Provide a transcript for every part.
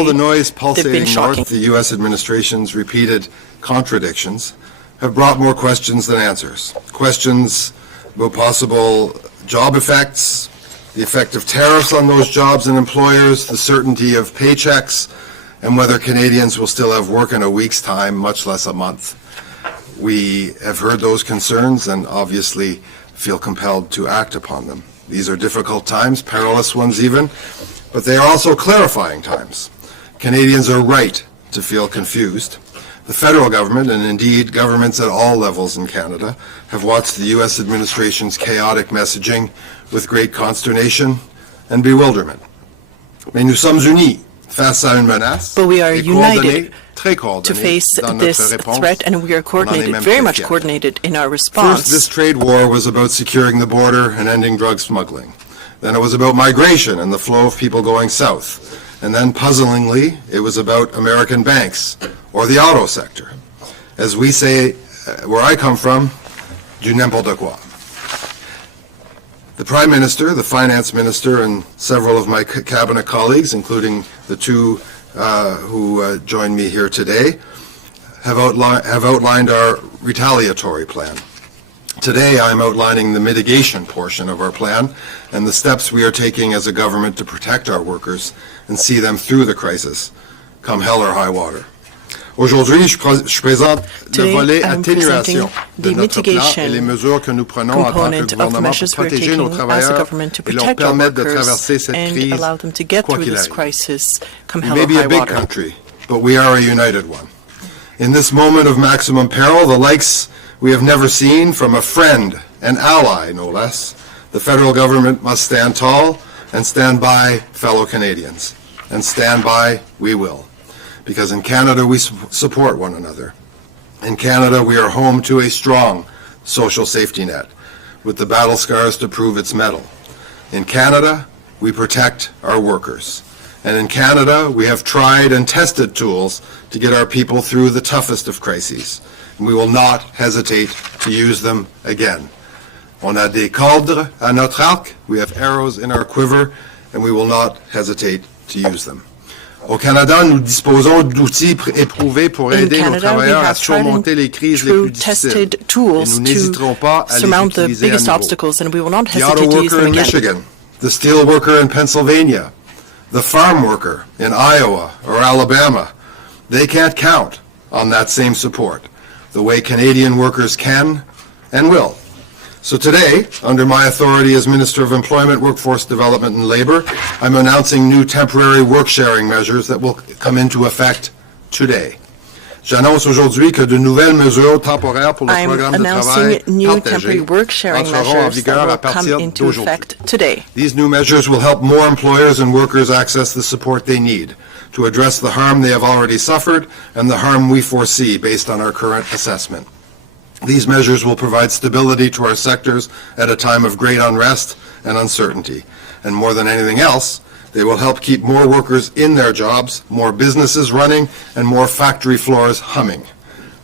all the noise they've been pulsating shocking. north, the U.S. administration's repeated contradictions have brought more questions than answers. Questions about possible job effects, the effect of tariffs on those jobs and employers, the certainty of paychecks, and whether Canadians will still have work in a week's time, much less a month. We have heard those concerns and obviously feel compelled to act upon them. These are difficult times, perilous ones even, but they are also clarifying times. Canadians are right to feel confused. The federal government, and indeed governments at all levels in Canada, have watched the U.S. administration's chaotic messaging with great consternation and bewilderment. Mais nous sommes unis face à une menace. But we are et united très to coordonnés face dans this notre réponse. threat, and we are coordinated, very much coordinated in our response. First, this trade war was about securing the border and ending drug smuggling. Then it was about migration and the flow of people going south. And then, puzzlingly, it was about American banks or the auto sector. As we say, where I come from, du n'importe quoi. The Prime Minister, the Finance Minister, and several of my cabinet colleagues, including the two who joined me here today, have outlined our retaliatory plan. Today, I'm outlining the mitigation portion of our plan and the steps we are taking as a government to protect our workers and see them through the crisis, come hell or high water. Aujourd'hui, je présente le volet atténuation de notre plan et les mesures que nous prenons en tant que gouvernement pour protéger nos travailleurs et leur permettre de traverser cette crise quoi qu'il arrive. We may be a big country, but we are a united one. In this moment of maximum peril, the likes we have never seen from a friend, an ally, no less, the federal government must stand tall and stand by fellow Canadians. And stand by we will. Because in Canada we support one another. In Canada we are home to a strong social safety net with the battle scars to prove its mettle. In Canada we protect our workers. And in Canada we have tried and tested tools to get our people through the toughest of crises. And we will not hesitate to use them again. On a des cordres à notre arc, we have arrows in our quiver, and we will not hesitate to use them. Au Canada, nous disposons d'outils éprouvés pour aider nos travailleurs à surmonter les crises les plus difficiles. Et nous n'hésiterons pas à les utiliser à nouveau. The auto worker in Michigan, the steel worker in Pennsylvania, the farm worker in Iowa or Alabama, they can't count on that same support the way Canadian workers can and will. So today, under my authority as Minister of Employment, Workforce Development and Labour, I'm announcing new temporary work-sharing measures that will come into effect today. J'annonce aujourd'hui que de nouvelles mesures temporaires pour le programme de travail partagé entreront en vigueur à partir d'aujourd'hui. These new measures will help more employers and workers access the support they need to address the harm they have already suffered and the harm we foresee based on our current assessment. These measures will provide stability to our sectors at a time of great unrest and uncertainty. And more than anything else, they will help keep more workers in their jobs, more businesses running, and more factory floors humming.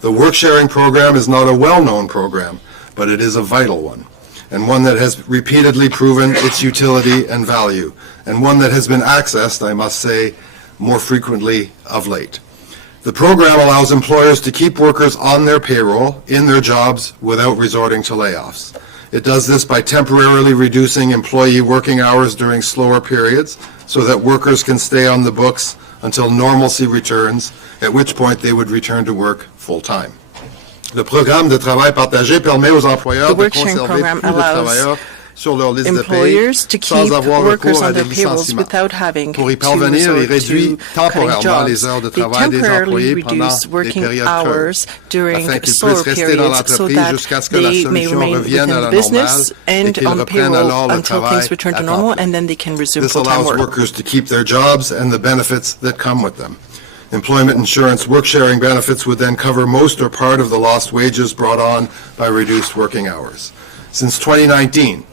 The work-sharing program is not a well-known program, but it is a vital one, and one that has repeatedly proven its utility and value, and one that has been accessed, I must say, more frequently of late. The program allows employers to keep workers on their payroll, in their jobs, without resorting to layoffs. It does this by temporarily reducing employee working hours during slower periods so that workers can stay on the books until normalcy returns, at which point they would return to work full-time. Le programme de travail partagé permet aux employeurs de conserver plus de travailleurs sur leur liste de paye sans avoir recours à des licenciements. Pour y parvenir, il réduit temporairement les heures de travail des employés pendant les périodes creuses, afin qu'ils puissent rester dans l'entreprise jusqu'à ce que la solution revienne à la normale et qu'ils reprennent alors le travail à temps plein. This allows workers to keep their jobs and the benefits that come with them. Employment insurance work-sharing benefits would then cover most or part of the lost wages brought on by reduced working hours. Since 2019,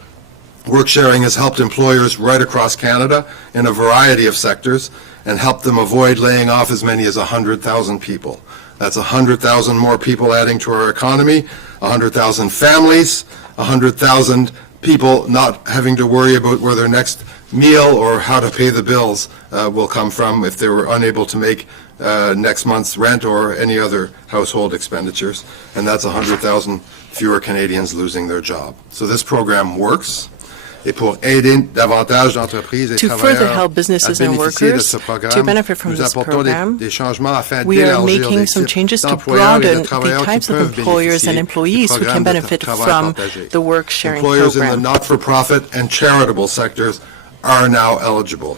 work-sharing has helped employers right across Canada in a variety of sectors and helped them avoid laying off as many as 100,000 people. That's 100,000 more people adding to our economy, 100,000 families, 100,000 people not having to worry about where their next meal or how to pay the bills will come from if they were unable to make next month's rent or any other household expenditures. And that's 100,000 fewer Canadians losing their job. So this program works. Et pour aider davantage d'entreprises et To travailleurs further help businesses and workers to benefit from this program, we are making some changes to broaden the types of employers and employees who can benefit from the work-sharing Employers in the program. not-for-profit and charitable sectors are now eligible,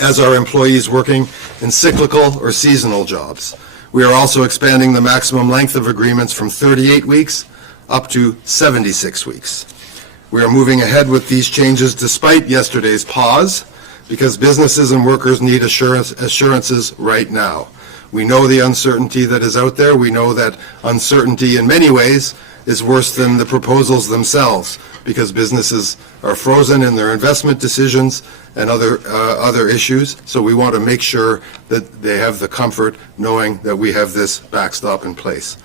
as are employees working in cyclical or seasonal jobs. We are also expanding the maximum length of agreements from 38 weeks up to 76 weeks. We are moving ahead with these changes despite yesterday's pause, because businesses and workers need assurances right now. We know the uncertainty that is out there. We know that uncertainty in many ways is worse than the proposals themselves, because businesses are frozen in their investment decisions and other issues. So we want to make sure that they have the comfort knowing that we have this backstop in place.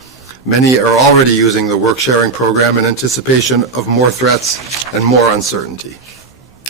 Many are already using the work-sharing program in anticipation of more threats and more uncertainty.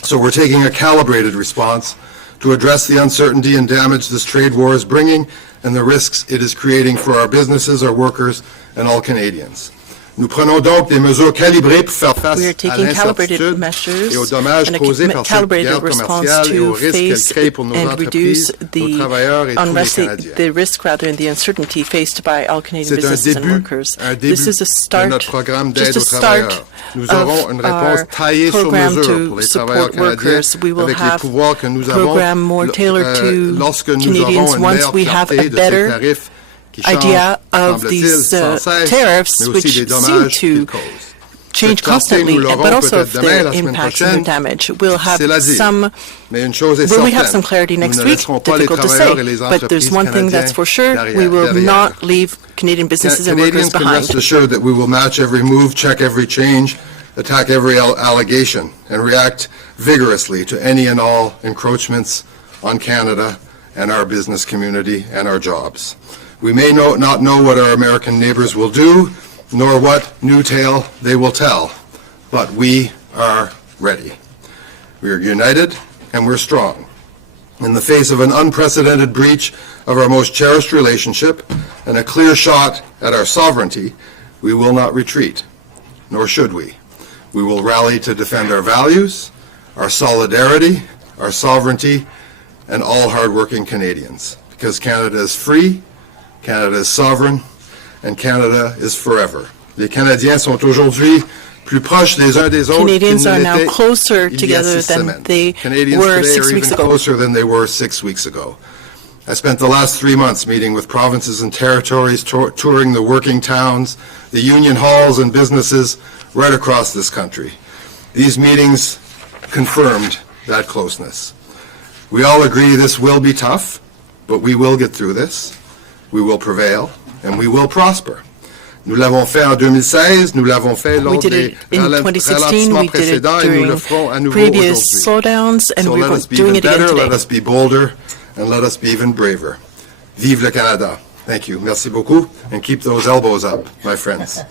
So we're taking a calibrated response to address the uncertainty and damage this trade war is bringing and the risks it is creating for our businesses, our workers, and all Canadians. Nous prenons donc des mesures calibrées pour faire face We are à taking calibrated l'incertitude measures et aux dommages and causés a par cette calibrated guerre response commerciale et aux to risques qu'elle face crée pour nos and reduce entreprises, nos travailleurs et the tous les unrest, Canadiens. the risk rather and the uncertainty faced by all Canadian C'est un businesses and début, workers. un début This is a de start, notre programme just d'aide a aux start travailleurs. Nous aurons une of réponse our taillée sur program mesure pour to les travailleurs support canadiens workers. We will avec les have pouvoirs que nous a avons program more tailored to lorsque nous Canadians aurons une once meilleure we have clarté a de ces better tarifs qui idea changent, of semble-t-il, these sans cesse, tariffs, mais aussi which des seem dommages qu'ils to causent. change Cette clarté, constantly, nous l'aurons but also peut-être of demain, their la semaine impacts and prochaine. their damage. We'll have C'est la dire. some. Mais une chose est Will we certaine, have some clarity nous next ne week? laisserons pas les Difficult to travailleurs say, et les but entreprises there's one thing that's for sure: we will not leave Canadian businesses and workers Canadians can rest behind. assured that we will match every move, check every change, attack every allegation, and react vigorously to any and all encroachments on Canada and our business community and our jobs. We may not know what our American neighbors will do, nor what new tale they will tell, but we are ready. We are united and we're strong. In the face of an unprecedented breach of our most cherished relationship and a clear shot at our sovereignty, we will not retreat, nor should we. We will rally to defend our values, our solidarity, our sovereignty, and all hardworking Canadians, because Canada is free, Canada is sovereign, and Canada is forever. Les Canadiens sont aujourd'hui plus proches des uns des autres qu'ils Canadians ne are now l'étaient closer il y a together 6 than semaines. they Canadians were today 6 are weeks even ago. closer than they were 6 weeks ago. I spent the last 3 months meeting with provinces and territories, touring the working towns, the union halls and businesses right across this country. These meetings confirmed that closeness. We all agree this will be tough, but we will get through this. We will prevail, and we will prosper. Nous l'avons fait en 2016, nous l'avons fait We lors did des it in 2016, ralentissements we did it précédents et nous le during ferons à nouveau previous aujourd'hui. slowdowns, and So we're let us be doing even it again better, let today. us be bolder, and let us be even braver. Vive le Canada. Thank you. Merci beaucoup, and keep those elbows up, my friends.